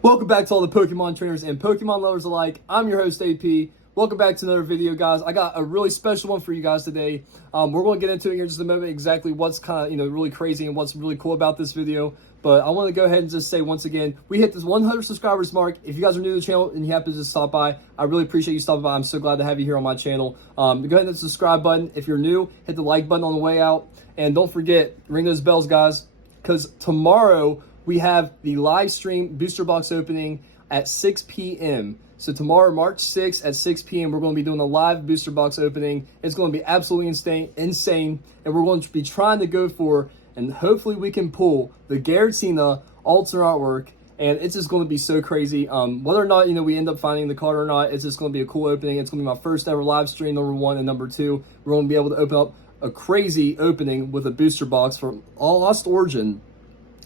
Welcome back to all the Pokemon trainers and Pokemon lovers alike. I'm your host, AP. Welcome back to another video, guys. I got a really special one for you guys today. We're going to get into it here in just a moment, exactly what's kind of, really crazy and what's really cool about this video. But I want to go ahead and just say once again, we hit this 100 subscribers mark. If you guys are new to the channel and you happen to just stop by, I really appreciate you stopping by. I'm so glad to have you here on my channel. Go ahead and hit the subscribe button. If you're new, hit the like button on the way out. And don't forget, ring those bells, guys, because tomorrow we have the live stream booster box opening at 6 p.m. So tomorrow, March 6th at 6 p.m., we're going to be doing a live booster box opening. It's going to be absolutely insane, and we're going to be trying to go for, and hopefully we can pull, the Giratina alternate artwork, and it's just going to be so crazy. Whether or not, we end up finding the card or not, it's just going to be a cool opening. It's going to be my first ever live stream, number one, and number two, we're going to be able to open up a crazy opening with a booster box from Lost Origin.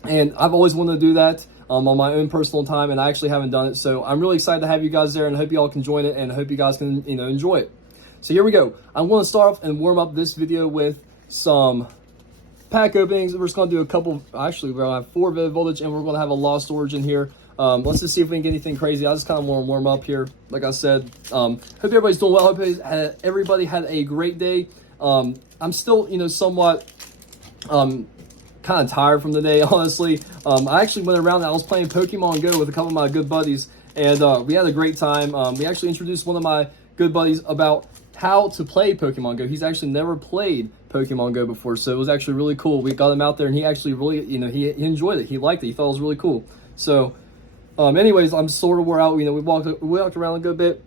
And I've always wanted to do that on my own personal time, and I actually haven't done it. So I'm really excited to have you guys there, and I hope you all can join it, and I hope you guys can, enjoy it. So here we go. I'm going to start off and warm up this video with some pack openings. We're just going to do a couple. Actually, we're going to have 4 Vivid Voltage, and we're going to have a Lost Origin here. Let's just see if we can get anything crazy. I just kind of want to warm up here. Like I said, hope everybody's doing well. Hope everybody had a great day. I'm still, somewhat kind of tired from the day, honestly. I actually went around and I was playing Pokemon Go with a couple of my good buddies, and we had a great time. We actually introduced one of my good buddies about how to play Pokemon Go. He's actually never played Pokemon Go before, so it was actually really cool. We got him out there, and he actually really, he enjoyed it. He liked it. He thought it was really cool. So, anyways, I'm sort of wore out. We walked around a good bit.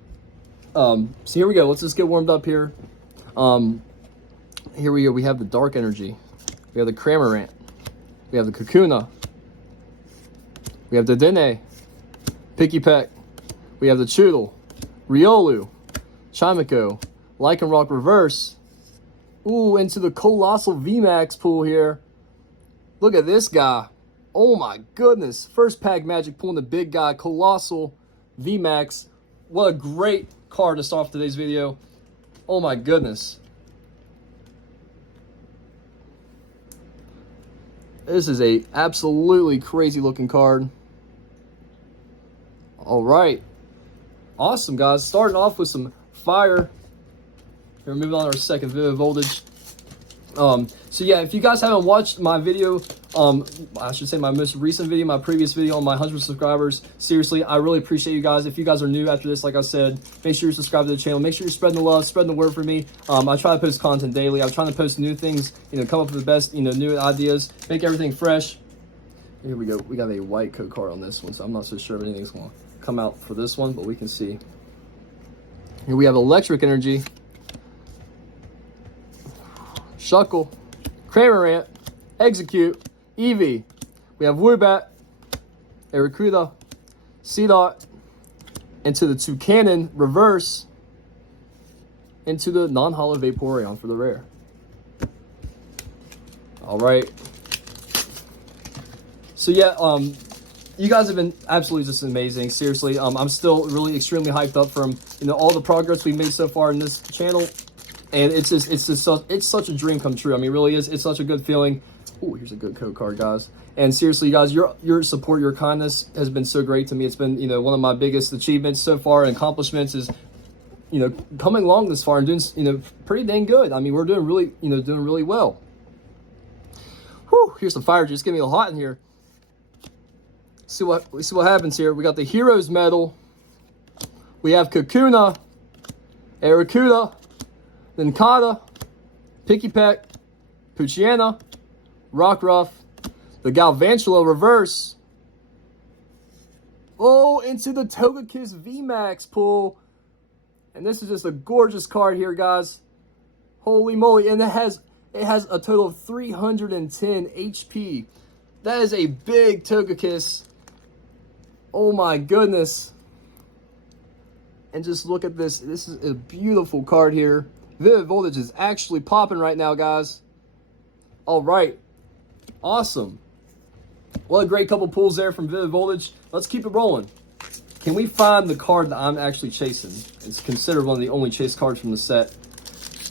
So here we go. Let's just get warmed up here. Here we go. We have the Dark Energy. We have the Cramorant. We have the Kakuna. We have the Dene. Pikipek. We have the Choodle. Riolu. Chimico. Lycanroc Reverse. Ooh, into the Colossal VMAX pool here. Look at this guy. Oh my goodness. First pack magic pulling the big guy, Colossal VMAX. What a great card to start off today's video. Oh my goodness. This is a absolutely crazy looking card. All right. Awesome, guys. Starting off with some fire. We're moving on to our second Vivid Voltage. So yeah, if you guys haven't watched my video, I should say my most recent video, my previous video on my 100 subscribers, seriously, I really appreciate you guys. If you guys are new after this, like I said, make sure you subscribe to the channel. Make sure you're spreading the love, spreading the word for me. I try to post content daily. I'm trying to post new things, come up with the best, new ideas, make everything fresh. Here we go. We got a white code card on this one, so I'm not so sure if anything's going to come out for this one, but we can see. Here we have Electric Energy, Shuckle, Cramorant, Execute, Eevee. We have Woobat, Arrokuda, Seedot, into the Toucannon Reverse, into the non-holo Vaporeon for the rare. All right. So yeah, you guys have been absolutely just amazing. Seriously, I'm still really extremely hyped up from all the progress we've made so far in this channel. And it's such a dream come true. I mean, it really is. It's such a good feeling. Oh, here's a good code card, guys. And seriously, guys, your support, your kindness has been so great to me. It's been, one of my biggest achievements so far and accomplishments is, coming along this far and doing, pretty dang good. I mean, we're doing really well. Whew, here's some fire. Just getting a little hot in here. See what happens here. We got the Heroes Medal. We have Kakuna, Arrokuda, Nincada, Pikipek, Poochyena, Rockruff, the Galvantula Reverse. Oh, into the Togekiss VMAX pool. And this is just a gorgeous card here, guys. Holy moly. And it has a total of 310 HP. That is a big Togekiss. Oh my goodness. And just look at this. This is a beautiful card here. Vivid Voltage is actually popping right now, guys. All right. Awesome. What a great couple pulls there from Vivid Voltage. Let's keep it rolling. Can we find the card that I'm actually chasing? It's considered one of the only chase cards from the set.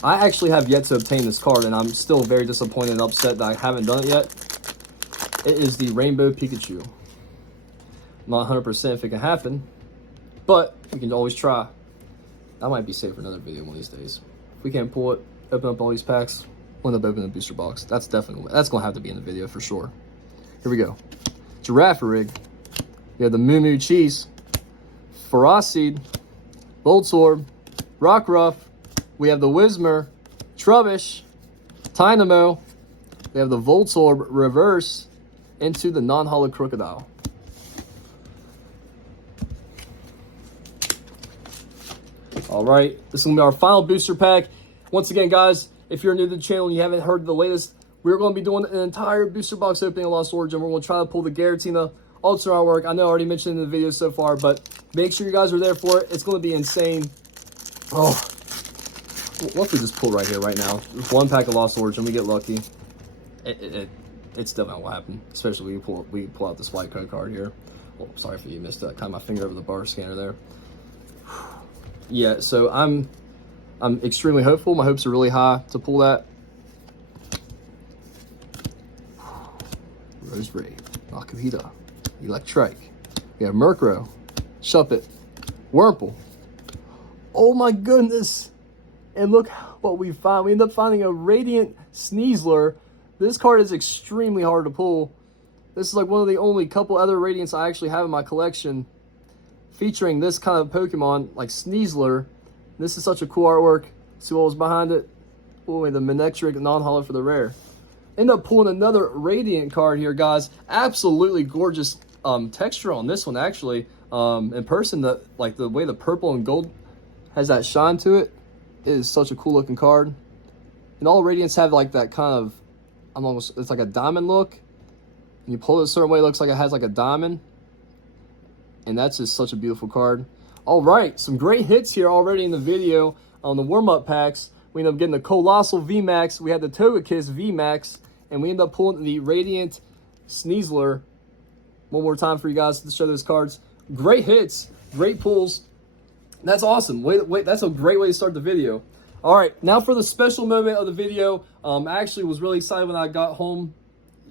I actually have yet to obtain this card, and I'm still very disappointed and upset that I haven't done it yet. It is the Rainbow Pikachu. I'm not 100% if it can happen, but we can always try. I might be safe for another video one of these days. If we can't pull it, open up all these packs, we'll end up opening the booster box. That's definitely, that's going to have to be in the video for sure. Here we go. Girafarig. You have the Moo Moo Cheese, Ferocity, Voltorb, Rockruff. We have the Whismur, Trubbish, Tynamo. We have the Voltorb reverse into the non-holo Crocodile. All right, this is going to be our final booster pack. Once again, guys, if you're new to the channel and you haven't heard the latest, we're going to be doing an entire booster box opening of Lost Origin. We're going to try to pull the Giratina Ultra artwork. I know I already mentioned in the video so far, but make sure you guys are there for it. It's going to be insane. Oh, what if we just pull right here, right now? Just one pack of Lost Origin, we get lucky. It's definitely what happened, especially when we pull out this white code card here. Oh, sorry if you missed that. Kind of my finger over the bar scanner there. Yeah, so I'm extremely hopeful. My hopes are really high to pull that. Roserade, Makuhita, Electrike. We have Murkrow, Shuppet, Wurmple. Oh my goodness! And look what we found. We end up finding a Radiant Sneasler. This card is extremely hard to pull. This is like one of the only couple other Radiants I actually have in my collection featuring this kind of Pokemon, like Sneasler. This is such a cool artwork. See what was behind it? Oh, the Manectric non-holo for the rare. End up pulling another Radiant card here, guys. Absolutely gorgeous texture on this one, actually. In person, the way the purple and gold has that shine to it, it is such a cool looking card. And all Radiants have like that kind of, it's like a diamond look. And you pull it a certain way, it looks like it has like a diamond. And that's just such a beautiful card. All right, some great hits here already in the video on the warm-up packs. We end up getting the Colossal VMAX. We had the Togekiss VMAX. And we end up pulling the Radiant Sneasler. One more time for you guys to show those cards. Great hits, great pulls. That's awesome. Wait, that's a great way to start the video. All right, now for the special moment of the video. I actually was really excited when I got home.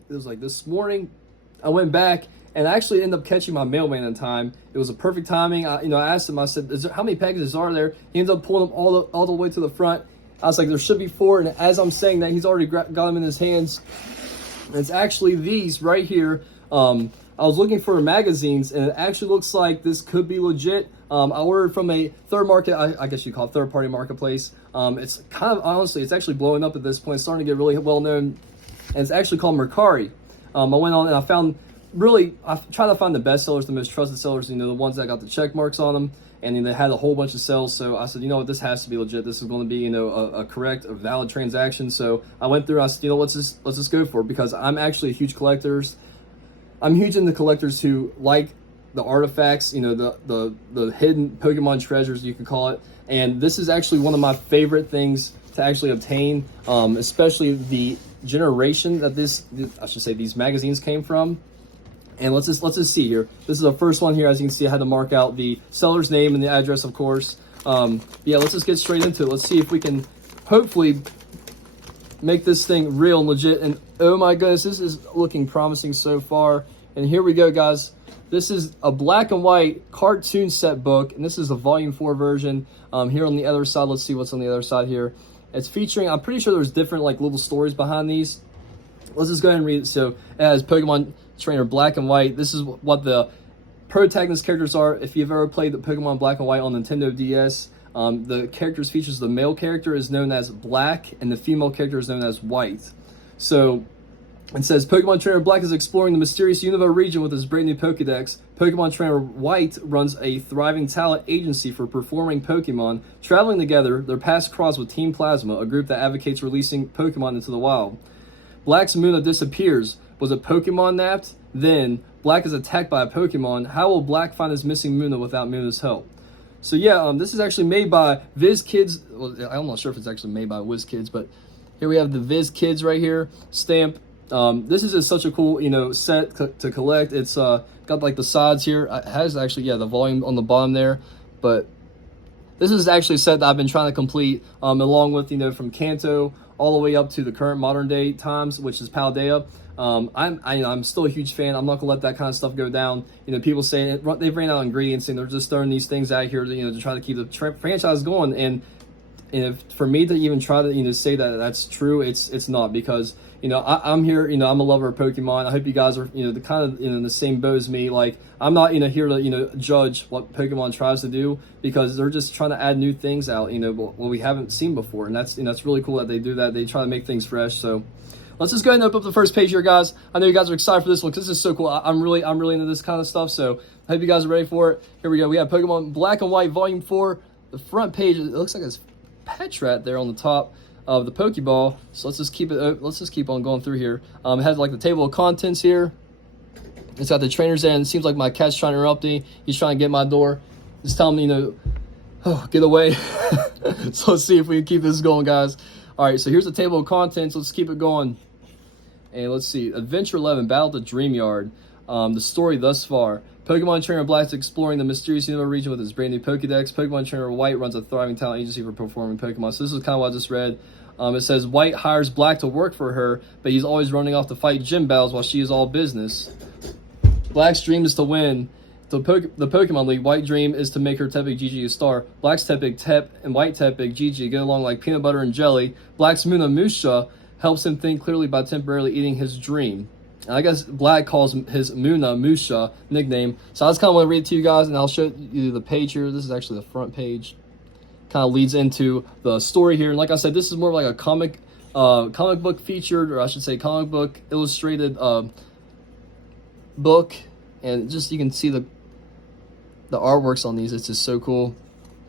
It was like this morning. I went back and I actually ended up catching my mailman in time. It was a perfect timing. I asked him, I said, how many packages are there? He ended up pulling them all the way to the front. I was like, there should be 4. And as I'm saying that, he's already got them in his hands. And it's actually these right here. I was looking for magazines, and it actually looks like this could be legit. I ordered from a I guess you call it third-party marketplace. It's kind of, honestly, it's actually blowing up at this point. It's starting to get really well-known, and it's actually called Mercari. I went on and I found, I tried to find the best sellers, the most trusted sellers, the ones that got the check marks on them, and they had a whole bunch of sales. So I said, you know what, this has to be legit. This is going to be, a correct, a valid transaction. So I went through, I said, let's just go for it, because I'm actually a huge collector. I'm huge into collectors who like the artifacts, the hidden Pokemon treasures, you could call it. And this is actually one of my favorite things to actually obtain, especially the generation that these magazines came from. And let's just see here. This is the first one here. As you can see, I had to mark out the seller's name and the address, of course. Yeah, let's just get straight into it. Let's see if we can hopefully make this thing real and legit. And oh my goodness, this is looking promising so far. And here we go, guys. This is a black and white cartoon set book, and this is a volume 4 version. Here on the other side, let's see what's on the other side here. It's featuring, I'm pretty sure there's different little stories behind these. Let's just go ahead and read it. So it has Pokemon Trainer Black and White. This is what the protagonist characters are. If you've ever played the Pokemon Black and White on Nintendo DS, the characters features, the male character is known as Black, and the female character is known as White. So it says, Pokemon Trainer Black is exploring the mysterious Unova region with his brand new Pokedex. Pokemon Trainer White runs a thriving talent agency for performing Pokemon. Traveling together, their paths cross with Team Plasma, a group that advocates releasing Pokemon into the wild. Black's Munna disappears. Was a Pokemon napped? Then, Black is attacked by a Pokemon. How will Black find his missing Munna without Munna's help? So yeah, this is actually made by VizKids. Well, I'm not sure if it's actually made by WizKids, but here we have the VizKids right here, stamp. This is just such a cool, set to collect. It's got the sides here. It has actually, the volume on the bottom there. But this is actually a set that I've been trying to complete, along with, from Kanto all the way up to the current modern day times, which is Paldea. I'm still a huge fan. I'm not gonna let that kind of stuff go down. People say they've ran out of ingredients and they're just throwing these things out here to try to keep the franchise going. And if for me to even try to say that that's true, it's not, because I'm here. I'm a lover of Pokemon. I hope you guys are the kind of in the same boat as me. Like, I'm not here to judge what Pokemon tries to do, because they're just trying to add new things out what we haven't seen before, and that's that's really cool that they do that. They try to make things fresh. So let's just go ahead and open up the first page here, guys. I know you guys are excited for this one because this is so cool. I'm really into this kind of stuff. So I hope you guys are ready for it. Here we go. We have Pokemon Black and White Volume 4. The front page, it looks like it's Petrat there on the top of the Pokeball. So let's just keep on going through here. It has like the table of contents here. It's got the trainers there, and it seems like my cat's trying to interrupt me. He's trying to get my door. Just telling me, oh, get away. So let's see if we can keep this going, guys. All right, so here's the table of contents. Let's keep it going. And let's see. Adventure 11, Battle at the Dream Yard. The story thus far. Pokemon Trainer Black is exploring the mysterious Unova region with his brand new Pokedex. Pokemon Trainer White runs a thriving talent agency for performing Pokemon. So this is kind of what I just read. It says White hires Black to work for her, but he's always running off to fight gym battles while she is all business. Black's dream is to win the Pokemon League. White dream is to make her Tepig Gigi a star. Black's Tepig Tep and White Tepig Gigi get along like peanut butter and jelly. Black's Muna Musha helps him think clearly by temporarily eating his dream. And I guess Black calls his Muna Musha nickname. So I just kind of want to read it to you guys, and I'll show you the page here. This is actually the front page. Kind of leads into the story here. And like I said, this is more like a comic book featured, or I should say comic book illustrated book. And just you can see the artworks on these. It's just so cool.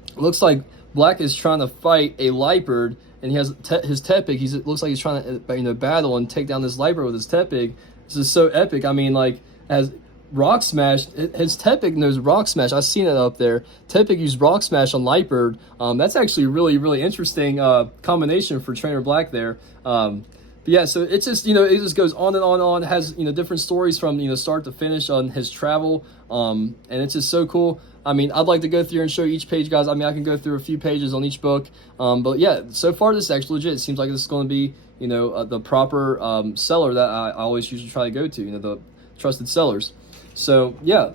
It looks like Black is trying to fight a Liepard, and he has his Tepig. It looks like he's trying to battle and take down this Liepard with his Tepig. This is so epic. I mean, like, as Rock Smash, his Tepig knows Rock Smash. I've seen it up there. Tepig used Rock Smash on Liepard. That's actually really interesting combination for Trainer Black there. But yeah, so it's just it just goes on and on and on. It has different stories from start to finish on his travel, and it's just so cool. I mean, I'd like to go through and show each page, guys. I mean, I can go through a few pages on each book, but yeah, so far this is actually legit. It seems like this is going to be the proper seller that I always usually try to go to, the trusted sellers. So yeah,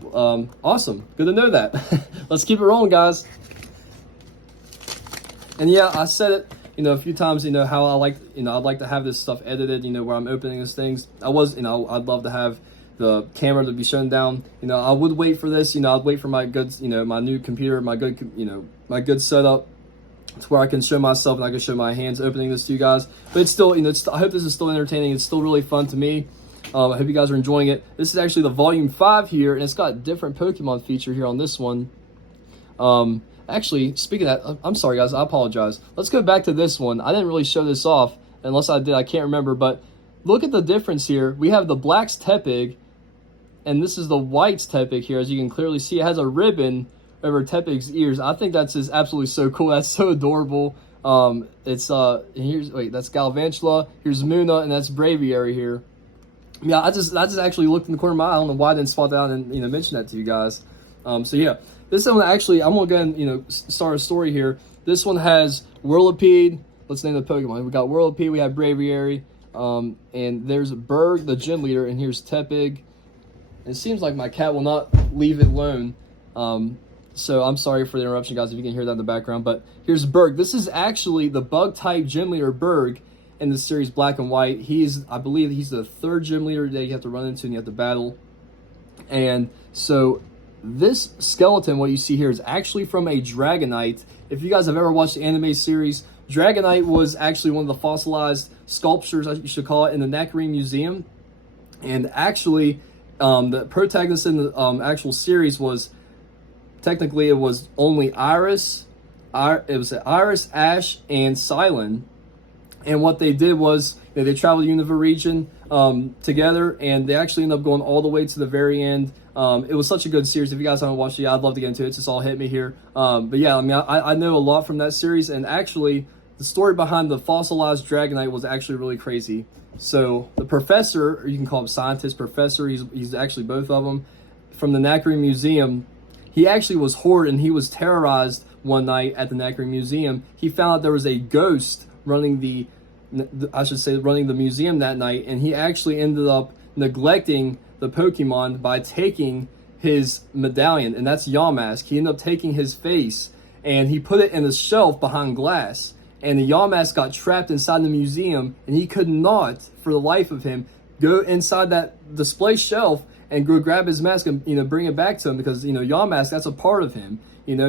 awesome, good to know that. Let's keep it rolling, guys. And yeah, I said it a few times, how I like, I'd like to have this stuff edited, where I'm opening these things. I'd love to have the camera to be shown down. I would wait for this, I'd wait for my good, my new computer, my good setup, to where I can show myself and I can show my hands opening this to you guys. But it's still, I hope this is still entertaining. It's still really fun to me. I hope you guys are enjoying it. This is actually the volume 5 here, and it's got different Pokemon feature here on this one. Actually, speaking of that, I'm sorry, guys. I apologize. Let's go back to this one. I didn't really show this off. Unless I did, I can't remember. But look at the difference here. We have the Black's Tepig, and this is the White's Tepig here. As you can clearly see, it has a ribbon over Tepig's ears. I think that's just absolutely so cool. That's so adorable. That's Galvantula. Here's Muna, and that's Braviary here. Yeah, I just actually looked in the corner of my eye. I don't know why I didn't spot that out and mention that to you guys. So yeah. This one actually, I'm going to go and, start a story here. This one has Whirlipede. Let's name the Pokemon. We got Whirlipede, we have Braviary, and there's Berg, the gym leader, and here's Tepig. And it seems like my cat will not leave it alone. So I'm sorry for the interruption, guys, if you can hear that in the background. But here's Berg. This is actually the Bug-type gym leader, Berg, in the series Black and White. I believe he's the 3rd gym leader that you have to run into and you have to battle. And so this skeleton, what you see here, is actually from a Dragonite. If you guys have ever watched the anime series, Dragonite was actually one of the fossilized sculptures, you should call it, in the Nacrene Museum. And actually, the protagonist in the actual series was, technically, it was only Iris, Ash, and Silene. And what they did was, they traveled the Unova region together, and they actually ended up going all the way to the very end. It was such a good series. If you guys haven't watched it, I'd love to get into it. It's just all hit me here. But yeah, I mean, I know a lot from that series, and actually, the story behind the fossilized Dragonite was actually really crazy. So the professor, or you can call him scientist, professor, he's actually both of them, from the Nacrene Museum, he actually was horrid, and he was terrorized one night at the Nacrene Museum. He found out there was a ghost running the I should say, running the museum that night, and he actually ended up neglecting the Pokemon by taking his medallion, and that's Yamask. He ended up taking his face and he put it in a shelf behind glass, and the Yamask got trapped inside the museum, and he could not, for the life of him, go inside that display shelf and go grab his mask and bring it back to him, because Yamask, that's a part of him.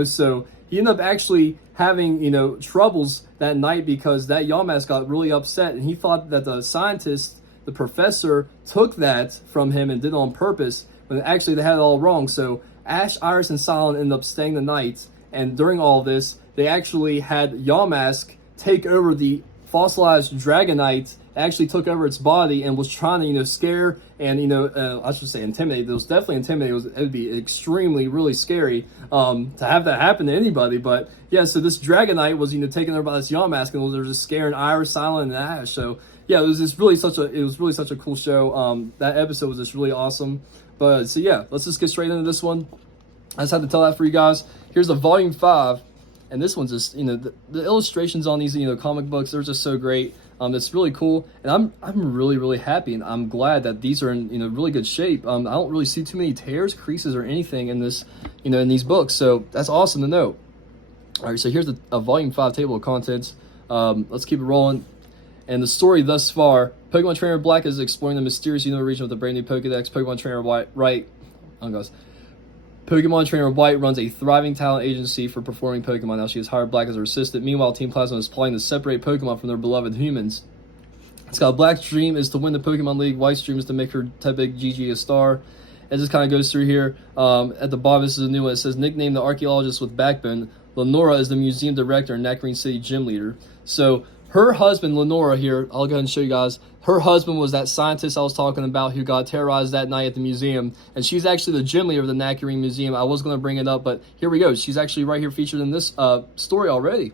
So he ended up actually having troubles that night because that Yamask got really upset, and he thought that the scientist, the professor, took that from him and did it on purpose, when actually they had it all wrong. So Ash, Iris, and Silent ended up staying the night, and during all this, they actually had Yamask take over the fossilized Dragonite, actually took over its body and was trying to scare and I should say intimidate. It was definitely intimidating. It would be extremely really scary to have that happen to anybody. But yeah, so this Dragonite was taken over by this Yamask, and they were just scaring Iris, Silent, and Ash. So yeah, it was really such a cool show. That episode was just really awesome. But so yeah, let's just get straight into this one. I just had to tell that for you guys. Here's the volume 5. And this one's just, the illustrations on these, comic books, they're just so great. It's really cool, and I'm really, really happy, and I'm glad that these are in, really good shape. I don't really see too many tears, creases, or anything in this, in these books, so that's awesome to know. All right, so here's a volume 5 table of contents. Let's keep it rolling. And the story thus far: Pokemon Trainer Black is exploring the mysterious Unova region with a brand new Pokedex. Pokemon Trainer White runs a thriving talent agency for performing Pokemon. Now she has hired Black as her assistant. Meanwhile, Team Plasma is plotting to separate Pokemon from their beloved humans. Scott Black's dream is to win the Pokemon League. White's dream is to make her Tepig GG a star. It just kind of goes through here. At the bottom, this is a new one. It says, nicknamed the archaeologist with backbone, Lenora is the museum director and Nacrene City gym leader. So her husband, Lenora, here, I'll go ahead and show you guys. Her husband was that scientist I was talking about who got terrorized that night at the museum. And she's actually the gym leader of the Nacrene Museum. I was going to bring it up, but here we go. She's actually right here featured in this story already.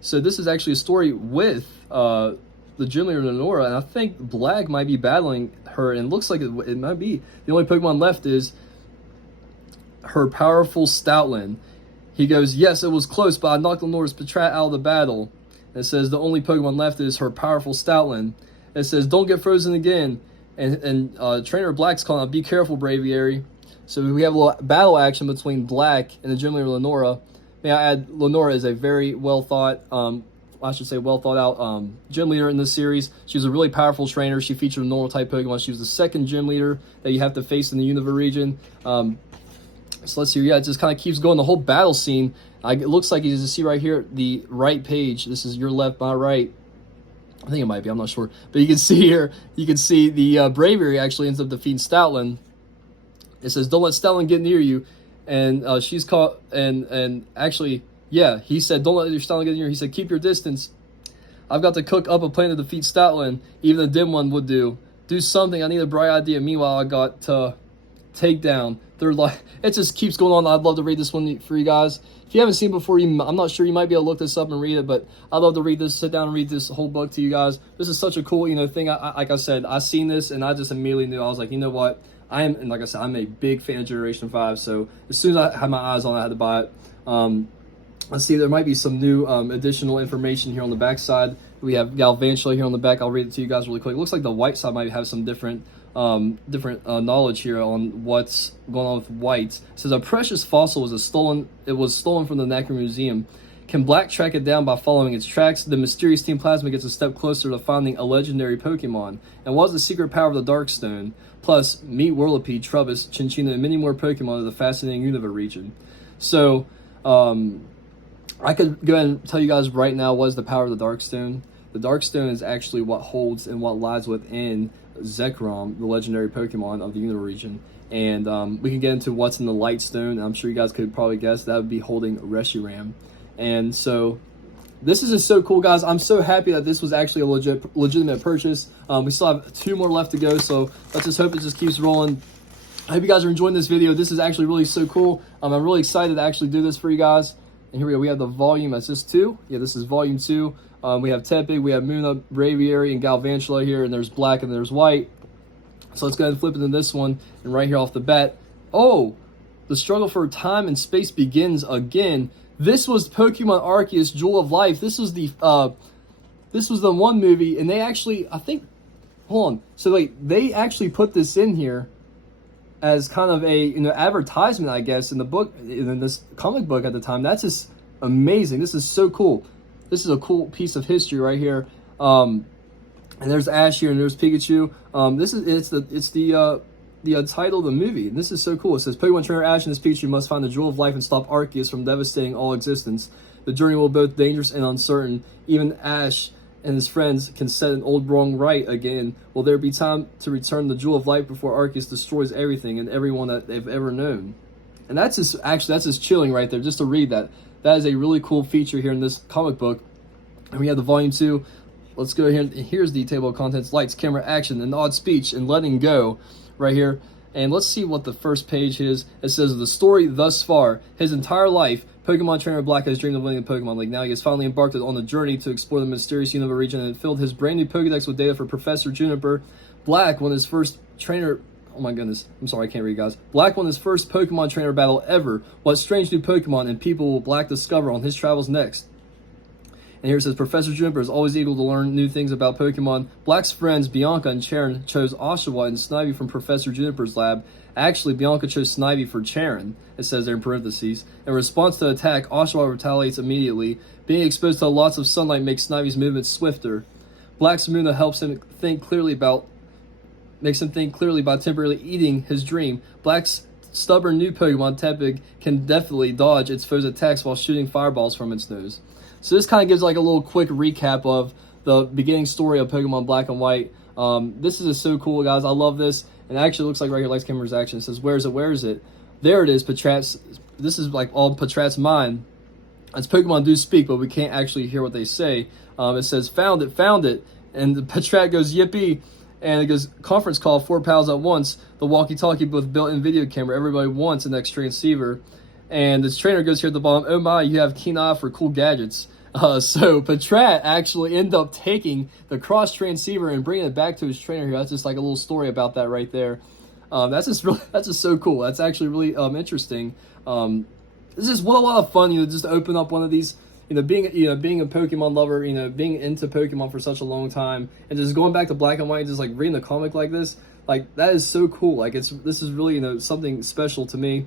So this is actually a story with the gym leader, Lenora. And I think Black might be battling her. And it looks like it might be. The only Pokemon left is her powerful Stoutland. He goes, yes, it was close, but I knocked Lenora's Patrat out of the battle. It says the only Pokemon left is her powerful Stoutland. It says don't get frozen again. And Trainer Black's calling out, be careful, Braviary. So we have a little battle action between Black and the gym leader Lenora. May I add, Lenora is a very well thought out gym leader in this series. She was a really powerful trainer. She featured a normal type Pokemon. She was the second gym leader that you have to face in the Unova region. So let's see. Yeah, it just kind of keeps going. The whole battle scene. It looks like you can see right here, the right page. This is your left, my right. I think it might be. I'm not sure. But you can see here, you can see the Braviary actually ends up defeating Stoutland. It says, don't let Stoutland get near you. And she's caught, and actually, yeah, he said, don't let your Stoutland get near you. He said, keep your distance. I've got to cook up a plan to defeat Stoutland. Even the dim one would do. Do something. I need a bright idea. Meanwhile, I got to take down. It just keeps going on. I'd love to read this one for you guys. If you haven't seen it before, I'm not sure, you might be able to look this up and read it, but I'd love to read this, sit down and read this whole book to you guys. This is such a cool, thing. Like I said, I seen this and I just immediately knew. I was like, you know what? And like I said, I'm a big fan of Generation 5, so as soon as I had my eyes on it, I had to buy it. Let's see, there might be some new additional information here on the back side. We have Galvantula here on the back. I'll read it to you guys really quick. It looks like the white side might have some different knowledge here on what's going on with White. It says a precious fossil was stolen from the Nacrene Museum. Can Black track it down by following its tracks? The mysterious Team Plasma gets a step closer to finding a legendary Pokemon. And what's the secret power of the Darkstone? Plus, meet Whirlipede, Trubbish, Chinchilla, and many more Pokemon of the fascinating Unova region. So, I could go ahead and tell you guys right now what is the power of the Darkstone. The Darkstone is actually what holds and what lies within Zekrom, the legendary Pokemon of the Unova region. And we can get into what's in the Lightstone. I'm sure you guys could probably guess that would be holding Reshiram. And so this is just so cool, guys. I'm so happy that this was actually a legitimate purchase. We still have 2 more left to go, so let's just hope it just keeps rolling. I hope you guys are enjoying this video. This is actually really so cool. I'm really excited to actually do this for you guys. And here we go. We have the volume. Is this 2? Yeah, this is volume 2. We have Tepig, we have Munna, Braviary, and Galvantula here, and there's Black and there's White. So let's go ahead and flip into this one. And right here off the bat, oh, the struggle for time and space begins again. This was Pokemon Arceus Jewel of Life. This was this was the one movie, and they actually, I think, hold on. So like they actually put this in here as kind of a advertisement, I guess, in the book, in this comic book at the time. That's just amazing. This is so cool. This is a cool piece of history right here. And there's Ash here, and there's Pikachu. It's the title of the movie. And this is so cool. It says Pokemon trainer Ash and his Pikachu must find the jewel of life and stop Arceus from devastating all existence. The journey will be both dangerous and uncertain. Even Ash and his friends can set an old wrong right again. Will there be time to return the jewel of life before Arceus destroys everything and everyone that they've ever known? And that's just chilling right there, just to read that. That is a really cool feature here in this comic book. And we have the volume 2. Let's go here. Here's the table of contents: lights, camera, action, an odd speech, and letting go right here. And let's see what the first page is. It says, the story thus far. His entire life, Pokemon trainer Black has dreamed of winning the Pokemon League. Now he has finally embarked on the journey to explore the mysterious Unova region and filled his brand new Pokedex with data for Professor Juniper. Black won his first trainer... Oh my goodness. I'm sorry, I can't read, guys. Black won his first Pokemon trainer battle ever. What strange new Pokemon and people will Black discover on his travels next? And here it says, Professor Juniper is always eager to learn new things about Pokemon. Black's friends Bianca and Charon chose Oshawott and Snivy from Professor Juniper's lab. Actually, Bianca chose Snivy for Charon, it says there in parentheses. In response to attack, Oshawott retaliates immediately. Being exposed to lots of sunlight makes Snivy's movements swifter. Black's Munna helps him think clearly by temporarily eating his dream. Black's stubborn new Pokemon, Tepig, can deftly dodge its foe's attacks while shooting fireballs from its nose. So this kind of gives like a little quick recap of the beginning story of Pokemon Black and White. This is just so cool, guys. I love this. And it actually looks like right here, lights, cameras, action. It says, where is it? Where is it? There it is, Patrat's. This is like all Patrat's mind. As Pokemon do speak, but we can't actually hear what they say. It says, found it, found it. And the Patrat goes, yippee. And it goes, conference call, 4 pals at once. The walkie-talkie with built-in video camera. Everybody wants an next transceiver. And this trainer goes here at the bottom, oh my, you have keen eye for cool gadgets. So Patrat actually ended up taking the cross transceiver and bringing it back to his trainer here. That's just like a little story about that right there. That's just so cool. That's actually really interesting. This is what a lot of fun, just to open up one of these, being a Pokemon lover, being into Pokemon for such a long time, and just going back to Black and White and just like reading a comic like this, like that is so cool. Like this is really something special to me.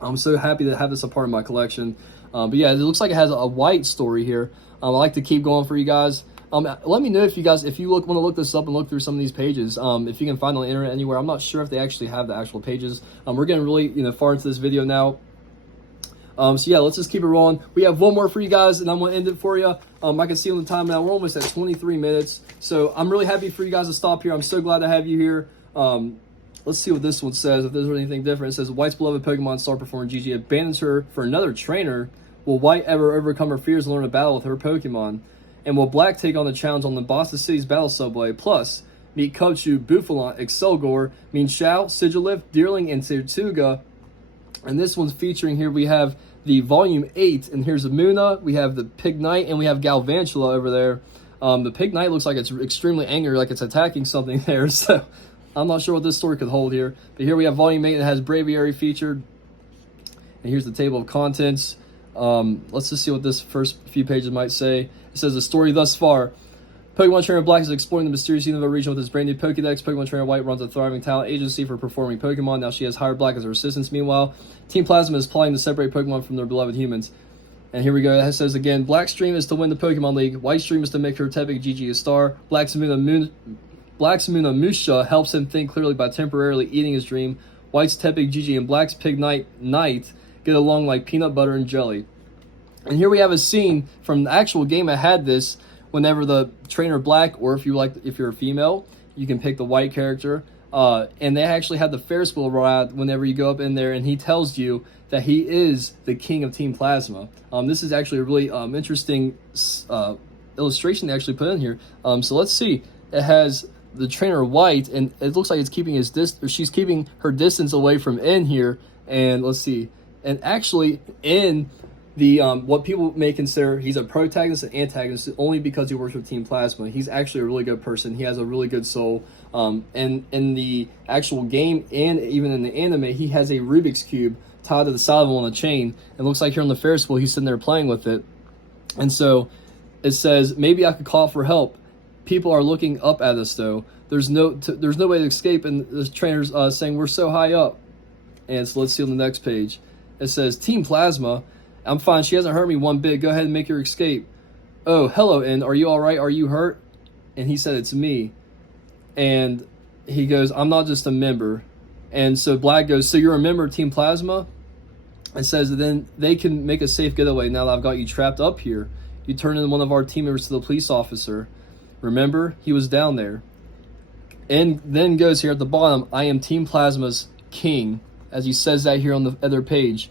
I'm so happy to have this a part of my collection. But yeah, it looks like it has a white story here. I like to keep going for you guys. Let me know if you want to look this up and look through some of these pages. If you can find on the internet anywhere. I'm not sure if they actually have the actual pages. We're getting really far into this video now. So yeah, let's just keep it rolling. We have one more for you guys, and I'm gonna end it for you. I can see on the time now we're almost at 23 minutes. So I'm really happy for you guys to stop here. I'm so glad to have you here. Let's see what this one says, if there's anything different. It says, White's beloved Pokemon star performer Gigi abandons her for another trainer. Will White ever overcome her fears and learn a battle with her Pokemon? And will Black take on the challenge on the Boston City's battle subway? Plus, meet Cubchoo, Bouffalant, Excelgor, Minshao, Sigilyph, Deerling, and Tirtuga. And this one's featuring here, we have the Volume 8, and here's the Munna, we have the Pignite, and we have Galvantula over there. The Pignite looks like it's extremely angry, like it's attacking something there, so I'm not sure what this story could hold here. But here we have Volume 8 that has Braviary featured. And here's the table of contents. Let's just see what this first few pages might say. It says, the story thus far. Pokemon Trainer Black is exploring the mysterious Unova region with his brand new Pokedex. Pokemon Trainer White runs a thriving talent agency for performing Pokemon. Now she has hired Black as her assistant. Meanwhile, Team Plasma is plotting to separate Pokemon from their beloved humans. And here we go. It says again, Black's dream is to win the Pokemon League. White's dream is to make her Tepig Gigi a star. Black's Munna Musha helps him think clearly by temporarily eating his dream. White's Tepig Gigi and Black's Pignite Knight get along like peanut butter and jelly. And here we have a scene from the actual game that had this. Whenever the trainer Black, or if you're a female, you can pick the white character. And they actually had the Ferris wheel ride whenever you go up in there, and he tells you that he is the king of Team Plasma. This is actually a really interesting illustration they actually put in here. So let's see. It has the trainer White, and it looks like it's keeping she's keeping her distance away from in here. And let's see. And actually in the what people may consider, he's a protagonist and antagonist only because he works with Team Plasma. He's actually a really good person. He has a really good soul. And in the actual game and even in the anime, he has a Rubik's Cube tied to the side of him on a chain. It looks like here on the Ferris wheel, he's sitting there playing with it. And so it says, maybe I could call for help. People are looking up at us though. There's no way to escape, and the trainer's saying we're so high up. And so let's see on the next page. It says, Team Plasma, I'm fine. She hasn't hurt me one bit. Go ahead and make your escape. Oh, hello, N. Are you all right? Are you hurt? And he said, it's me. And he goes, I'm not just a member. And so Black goes, so you're a member of Team Plasma? And says, then they can make a safe getaway now that I've got you trapped up here. You turned in one of our team members to the police officer. Remember? He was down there. And then goes here at the bottom, I am Team Plasma's king, as he says that here on the other page.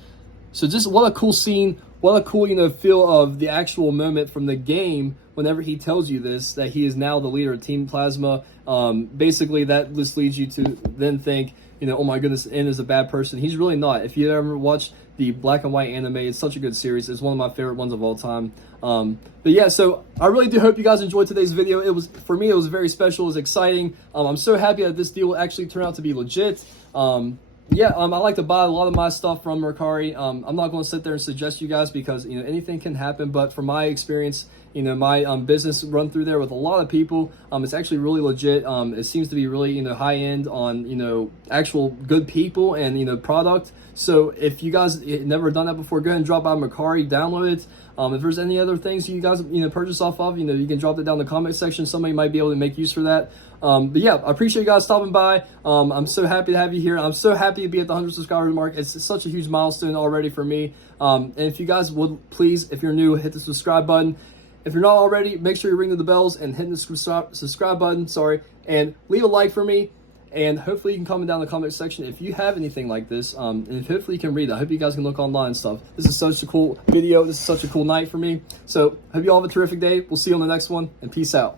So just what a cool scene, what a cool, feel of the actual moment from the game whenever he tells you this, that he is now the leader of Team Plasma. Basically, that just leads you to then think, oh my goodness, N is a bad person. He's really not. If you ever watch the black and white anime, it's such a good series. It's one of my favorite ones of all time. But yeah, so I really do hope you guys enjoyed today's video. For me, it was very special. It was exciting. I'm so happy that this deal will actually turn out to be legit. Yeah, I like to buy a lot of my stuff from Mercari. I'm not going to sit there and suggest you guys because, anything can happen. But from my experience, my business run through there with a lot of people. It's actually really legit. It seems to be really, high end on, actual good people and, product. So if you guys never done that before, go ahead and drop by Mercari, download it. If there's any other things you guys, purchase off of, you can drop it down in the comment section. Somebody might be able to make use for that. But yeah, I appreciate you guys stopping by. I'm so happy to have you here. I'm so happy to be at the 100 subscriber mark. It's such a huge milestone already for me. And if you guys would please, if you're new, hit the subscribe button. If you're not already, make sure you're ringing the bells and hitting the subscribe button, and leave a like for me. And hopefully you can comment down in the comment section if you have anything like this, and hopefully you can read it. I hope you guys can look online and stuff. This is such a cool video. This is such a cool night for me. So hope you all have a terrific day. We'll see you on the next one, and peace out.